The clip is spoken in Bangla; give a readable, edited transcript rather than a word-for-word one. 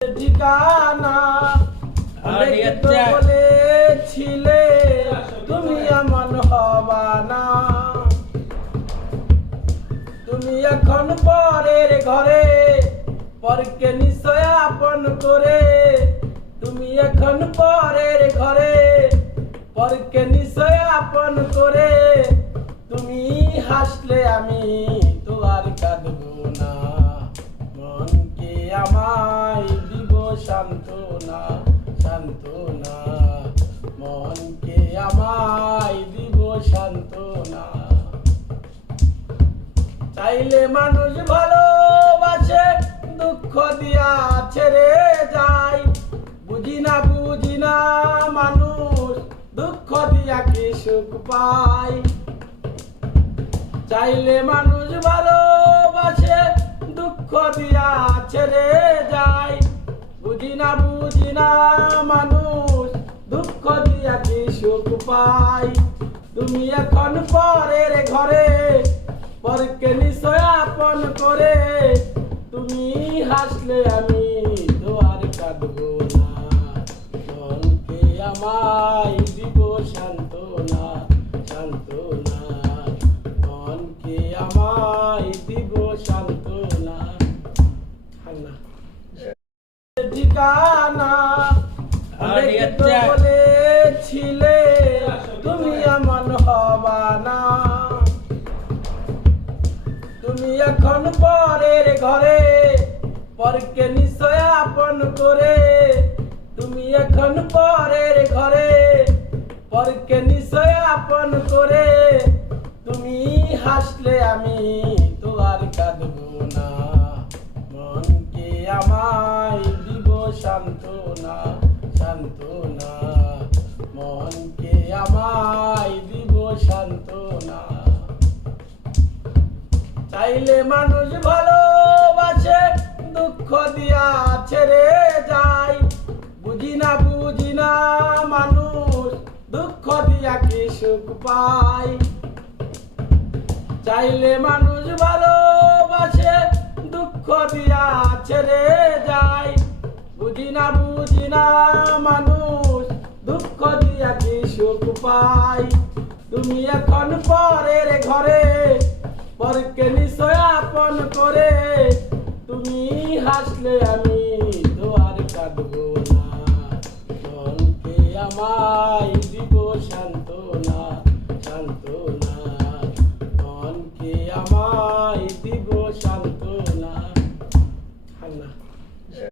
ঠিকানা বলেছিলে তুমি এমন হবা না। তুমি এখন পরের ঘরে, পরকে নিশ্চয় আপন করে। তুমি এখন পরের ঘরে, পরকে নিশ্চয় আপন করে। তুমি হাসলে আমি তো আর কাঁদবো না। মনকে আমায় দিব সান্ত্বনা, সান্ত্বনা। মনকে আমায় দিব সান্ত্বনা। চাইলে মানুষ ভালোবাসে, দুঃখ দিয়া ছেড়ে যায়। বুঝি না মানুষ দুঃখ দিয়া কি সুখ পায়। চাইলে মানুষ ভালোবাসে, দুঃখ দিয়া ছেড়ে যায়। বুঝি না মানুষ দুঃখ দিয়া কি সুখ পায়। তুমি এখন পরের ঘরে, পরকে নিশ্চয় আপন করে। তুমি হাসলে আমি তো আর কাঁদবো না। মনকে আমায় দিব সান্ত্বনা, সান্ত্বনা। মনকে আমায় দিব সান্ত্বনা। ঠিকানা বলেছিলে তুমি এমন হবা না। তুমি এখন পরের ঘরে, পরকে নিশ্চয় আপন করে। তুমি এখন পরের ঘরে, পরকে নিশ্চয় আপন করে। তুমি হাসলে আমি তো আর কাঁদবো না। মনকে আমায় দিব সান্ত্বনা, সান্ত্বনা। মনকে আমায় দিব সান্ত্বনা। চাইলে মানুষ ভালোবাসে, দুঃখ দিয়া ছেড়ে যায়। বুঝি না মানুষ দুঃখ দিয়া কি সুখ পায়। চাইলে মানুষ ভালোবাসে, দুঃখ দিয়া ছেড়ে যায়। বুঝি না মানুষ দুঃখ দিয়া কি সুখ পায়। তুমি এখন পরের ঘরে, পরকে নিশ্চয় আপন করে। তুমি হাসলে আমি তো আর কাঁদবো না। মনকে আমায় দিব সান্ত্বনা।